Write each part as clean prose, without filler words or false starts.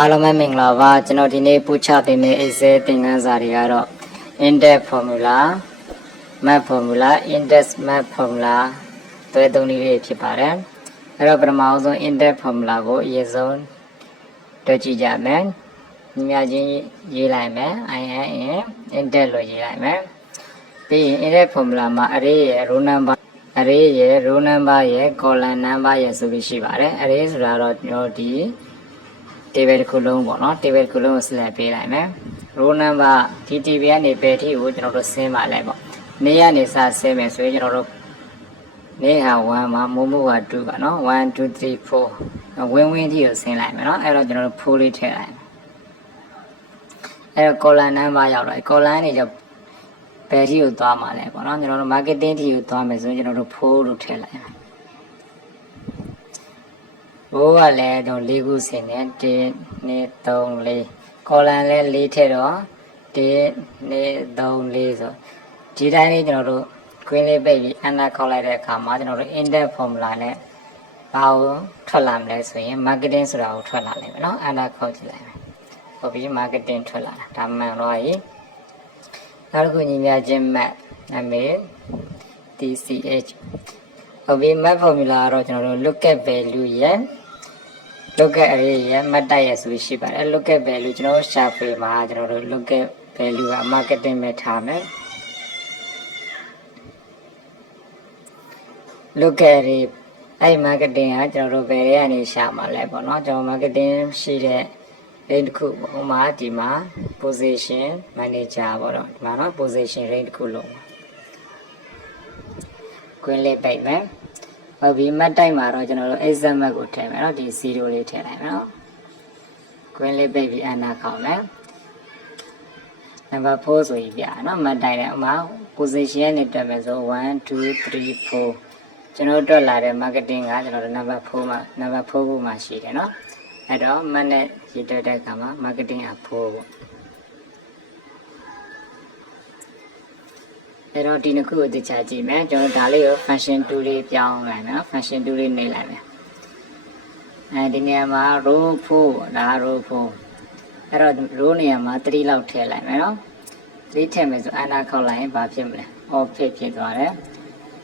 အားလုံးပဲမင်္ဂလာပါကျွန်တော်ဒီနေ့ပို့ချပေးမယ့် Excel သင်ခန်းစာတွေကတော့ index formula map formula index map formula တွဲသုံးနည်းလေးဖြစ်ပါတယ်အဲ့တော့ပထမဆုံး index formula ကိုအရင်ဆုံးတွေ့ကြည့်ကြမယ်ညီမချင်းရေးလိုက်မယ် index လို့ရေးလိုက်မယ်ပြီးရင် index formula မှာ array ရဲ့ row number array ရဲ့ row number ရဲ့ column number ရဲ့ဆိုပြီးရှိပါတယ် array ဆိုတာတော့ကျွန်တော်ဒီtable တစ်ခုလုံးပေါ့နော် table တစ်ခုလုံးကို select ပေးလိုက်မယ် row number ဒီ table ကနေဘယ်ထိကိုကျွန်တော်တို့ဆင်းပါလဲပေါ့နေ့ကနေစဆင်းမယ်ဆိုရင်ကျွန်တော်တို့နေ့ဟာ1မှာမို့မို့ဟာ2ပါနော်1 2 3 4ဝင်းထိကိုဆင်းလိုက်မယ်နော်အဲ့တော့ကျွန်တော်တို့4လေးထည့်လိုက်မယ်အဲ့တော့ column number ရောက်တော့ column နေကြဘယ်ထိကိုသွားမှာလဲပေါ့နော်ကျွန်တော်တို့ marketing ထိကိုသွားမယ်ဆိုရင်ကျွန်တော်တို့4လို့ထည့်လိုက်မယ်ဘိုးကလည်းတော့၄ခုဆင်းနေ1 2 3 4 column လည်း4ထည့်တော့1 2 3 4ဆိုဒီတိုင်းလေးကျွန်တော်တို့ green လေးပိတ်ပြီး enter ခေါက်လိုက်တဲ့အခါမှာကျွန်တော်တို့ index formula နဲ့ဘာကိုထွက်လာမလဲဆိုရင် marketing ဆိုတာကိုထွက်လာလိမ့်မယ်နော် enter ခေါက်ကြည့်လိုက်မယ်ဟုတ်ပြီ marketing ထွက်လာတာဒါမှန်တော့ရေနောက်တစ်ခုညီမချင်း map နာမည် tch ဟုတ်ပြီ map formula ကတော့ကျွန်တော်တို့ look at value ရဲ့ look at array ရဲ့ map type ရဲ့ဆိုရှိပါတယ် look at value ကျွန်တော်တို့ရှာဖွေမှာကျွန်တော်တို့ look at value က marketing ပဲထားမယ် look at array အဲ့ marketing ကကျွန်တော်တို့ဘယ်တွေကနေရှာမှာလဲပေါ့နော်ကျွန်တော် marketing ရှိတဲ့ range တစ်ခုပေါ့ဥပမာဒီမှာ position manager ပေါ့တော့ဒီမှာနော် position range တစ်ခုလုံးကွင်းလေးပိတ်မယ်ဟုတ်ပြီ map type မှာတော့ကျွန်တော်တို့ exact map ကိုထည့်မယ်နော်ဒီ0လေးထည့်လိုက်မယ်နော်ကွင်းလေးပိတ်ပြီး enter ခေါက်မယ် number 4ဆိုရင်ပြနော် map type နဲ့ဥပမာ position နဲ့တွက်မယ်ဆို1 2 3 4ကျွန်တော်တွက်လာတဲ့ marketing ကကျွန်တော်တို့ number 4မှာခုမှာရှိတယ်နော်အဲ့တော့ map နဲ့ရေးတွက်တဲ့အခါမှာ marketing က4ပေါ့အဲ့တော့ဒီနှစ်ခုကိုသိချကြည့်မယ်ကျွန်တော်ဒါလေးကို function 2လေးပြောင်းလိုက်မယ်နော် function 2လေးနှိပ်လိုက်မယ်အဲဒီနေရာမှာ row 4ဒါ row 4အဲ့တော့ row နေရာမှာ3လောက်ထည့်လိုက်မယ်နော်3ထည့်မယ်ဆို enter ခေါက်လိုက်ရင်ဘာဖြစ်မလဲ office ဖြစ်သွားတယ်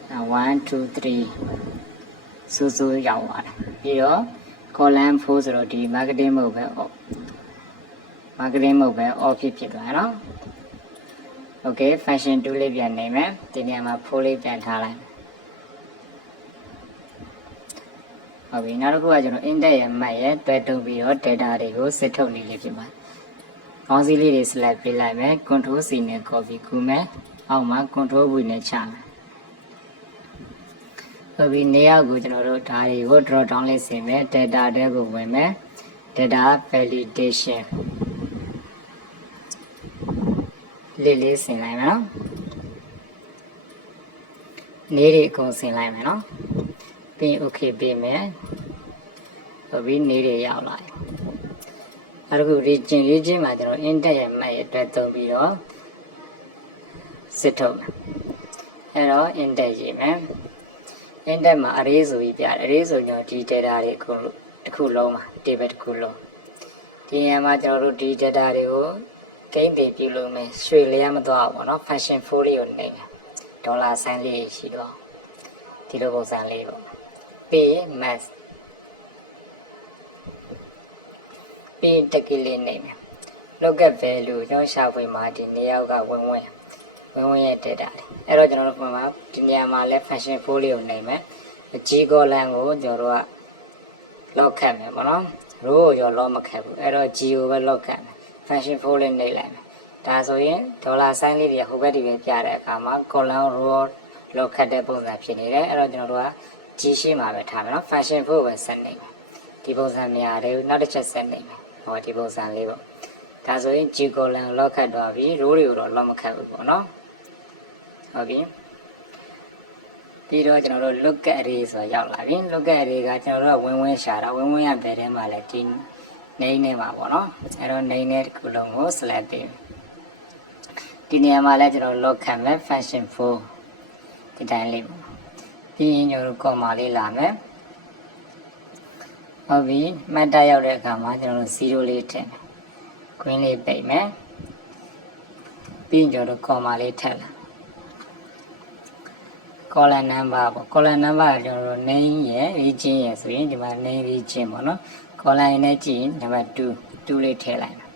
1 2 3စူးရောက်သွားတယ်ပြီးတော့ column 4ဆိုတော့ဒီ marketing mode ပဲ marketing mode ပဲ office ဖြစ်သွားတယ်နော်Okay function 2လေးပြန်နေမယ်ဒီနေရာမှာ4လေးပြန်ထားလိုက်ဟုတ်ပြီနောက်တစ်ခုကကျွန်တော် index ရဲ့ map ရဲ့တွဲတုံးပြီးတော့ data တွေကိုစစ်ထုတ်နေလေးဖြစ်ပါတယ်ခေါင်းစည်းလေးတွေ select ပေးလိုက်မယ် control C နဲ့ copy ကူးမယ်အောက်မှာ control V နဲ့ချမယ်ဟုတ်ပြီနေရာကိုကျွန်တော်တို့ဒါတွေကို drop down လေးဆင်မယ် data တွေကိုဝင်မယ် data validationလေးဆင်လိုက်မယ်နော်နေတွေအကုန်ဆင်လိုက်မယ်နော်ပြီး okay ပေးမယ်ဟုတ်ပြီနေတွေရောက်လာပြီနောက်တစ်ခု region မှာကျွန်တော် index ရဲ့ map ရဲ့အတွက်သုံးပြီးတော့စစ်ထုတ်မယ်အဲ့တော့ index ရေးမယ် index မှာ array ဆိုပြီးပြတယ် array ဆိုရင်ဒီ data တွေအကုန်တစ်ခုလုံးမှာ table တစ်ခုလုံးဒီနေရာမှာကျွန်တော်တို့ဒီ data တွေကိုဂိမ်းတွေပြုလုပ်မယ်ရွှေလေးရမသွားဘူးပေါ့နော် function 4လေးကိုနှိပ်မယ်ဒေါ်လာ sign လေးရှိတော့ဒီလိုပုံစံလေးပေါ့ပြီး max ပြီးတက်ကလေးနှိပ်မယ် look at value ကျွန်တော်ရှာဖွေမှာဒီနေရာကဝင်ရဲ့ data တွေအဲ့တော့ကျွန်တော်တို့ပုံမှာဒီနေရာမှာလဲ function 4လေးကိုနှိပ်မယ် G column ကိုကျွန်တော်တို့က lock ခတ်မယ်ပေါ့နော် row ကိုရော lock မခတ်ဘူးအဲ့တော့ G ကိုပဲ lock ခတ်မယ်function 4လေးနှိပ်လိုက်မယ်ဒါဆိုရင်ဒေါ်လာ sign လေးတွေဟိုဘက်ဒီဘက်ပြတဲ့အခါမှာ column row လောက်ခတ်တဲ့ပုံစံဖြစ်နေတယ်အဲ့တော့ကျွန်တော်တို့က G ရှိမှာပဲထားမယ်နော် function 4ပဲဆက်နေမယ်ဒီပုံစံမရသေးဘူးနောက်တစ်ချက်ဆက်နေမယ်ဟောဒီပုံစံလေးပေါ့ဒါဆိုရင် G column လောက်ခတ်သွားပြီ row တွေကိုတော့လောက်မခတ်ဘူးပေါ့နော်ဟုတ်ပြီပြီးတော့ကျွန်တော်တို့ look at array ဆိုတာရောက်လာပြီ look at array ကကျွန်တော်တို့ကဝင်ရှာတာဝင်ရဘယ်ထဲမှာလဲဒီname နဲ့ပါပေါ့နော်အဲ့တော့ name နဲ့တစ်ခုလုံးကို select ပေးဒီနေရာမှာလဲကျွန်တော် log ခံမယ် function 4ဒီတိုင်းလေးပေါ့ပြီးရင်ကျွန်တော် comma လေးလာမယ် ဟုတ်ပြီမှတ်တက်ရောက်တဲ့အခါမှာကျွန်တော်တို့0လေးထည့်မယ် green လေးပိတ်မယ်ပြီးရင်ကျွန်တော်တို့ comma လေးထည့်လာ column number ပေါ့ column number ကကျွန်တော်တို့ name ရယ် region ရယ်ဆိုရင်ဒီမှာ name region ပေါ့နော် column ရင်းနဲ့ကြည့်ရင်နံပါတ်2လေးထည့်လိုက်မယ်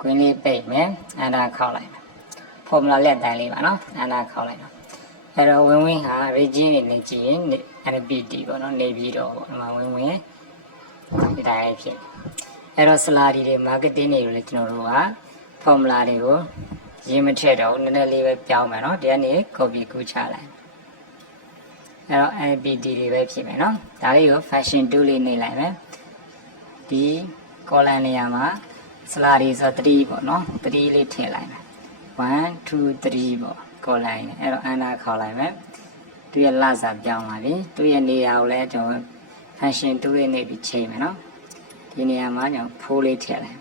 green လေးပိတ်မယ်အန္တာခောက်လိုက်မယ် formula လက်တိုင်းလေးပါနော်အန္တာခောက်လိုက်တော့အဲ့တော့ဝင်ဟာ region တွေနဲ့ကြည့်ရင် NPT ပေါ့နော်နေပြီးတော့ပေါ့ဒီမှာဝင်ဒီတိုင်းဖြစ်အဲ့တော့ salary တွေ marketing တွေကိုလည်းကျွန်တော်တို့က formula တွေကိုရေးမထည့်တော့နည်းနည်းလေးပဲပြောင်းမယ်နော်ဒီကနေ copy ကူးချလိုက်အဲ့တော့ NPT တွေပဲဖြစ်မယ်နော်ဒါလေးကို function 2လေးနေလိုက်မယ်ဒီ column နေရာမှာ salary ဆို3ပေါ့နော်3လေးထည့်လိုက်မယ်1 2 3ပေါ့ column နဲ့အဲ့တော့ enter ခေါက်လိုက်မယ်သူရဲ့လစာပြောင်းလာပြီသူရဲ့နေရာကိုလည်းကျွန်တော် function 2လေးနေပြီးချိန်မယ်နော်ဒီနေရာမှာကျွန်တော်4လေးထည့်လိုက်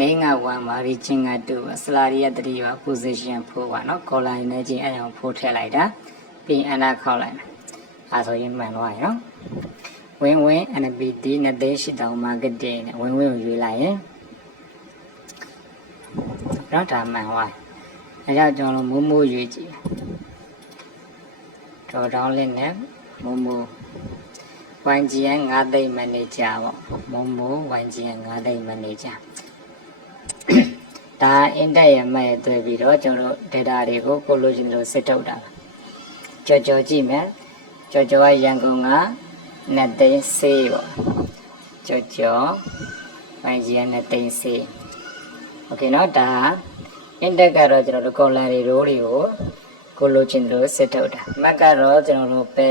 နေငါ1မှာ region က2 salary က3ပါ position 4ပါနော် column နဲ့ချင်းအဲ့အောင်4ထည့်လိုက်တာပြီး enter ခေါက်လိုက်မယ်အဲဆိုရင်မှန်သွားပြီနော်ဝင် NPT နဲ့သေးရှိတောင် marketing နဲ့ဝင်ကိုရွေးလိုက်ရင်တော့ဒါမှန်သွားအဲကြောင့်ကျွန်တော်မိုးရွေးကြည့်တော်တောင်းလေးနဲ့မိုး YGN 5သိန်း manager ပေါ့မိုး YGN 5သိန်း manager ဒါ index ရမှတ်တွေ့ပြီးတော့ကျွန်တော်တို့ data တွေကိုကိုလိုချင်လို့စစ်ထုတ်တာကြော်ကြည့်မယ်ကြော်ကရန်ကုန်က2သိန်းစေးပေါ့ကြော် YGN 2သိန်းစေး okay เนาะဒါ index ကတော့ကျွန်တော်တို့ column တွေ row တွေကိုကိုလိုချင်လို့စစ်ထုတ်တာမှတ်ကတော့ကျွန်တော်တို့ပဲ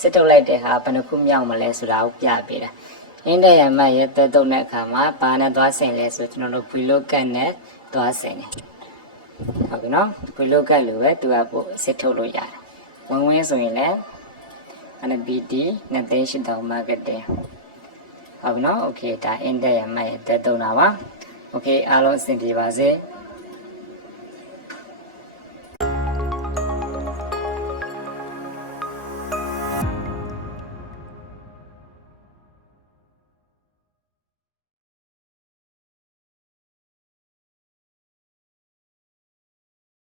စစ်ထုတ်လိုက်တဲ့ဟာဘယ်နှခုမြောက်မလဲဆိုတာကိုပြပေးတာအင်းတဲ့ရမှရဲ့တဲတုံတဲ့အခါမှာဘာနဲ့သွားဆင်လဲဆိုကျွန်တော်တို့ VLOOKUP နဲ့သွားဆင်တယ်ဟုတ်ပြီနော် VLOOKUP လိုပဲသူကပို့စစ်ထုတ်လို့ရတယ်ဝင်ဆိုရင်လည်း NPT နဲ့သိရှိတောင် marketing ဟုတ်ပြီနော် okay ဒါအင်းတဲ့ရမှရဲ့တဲတုံတာပါ okay အားလုံးအဆင်ပြေပါစေ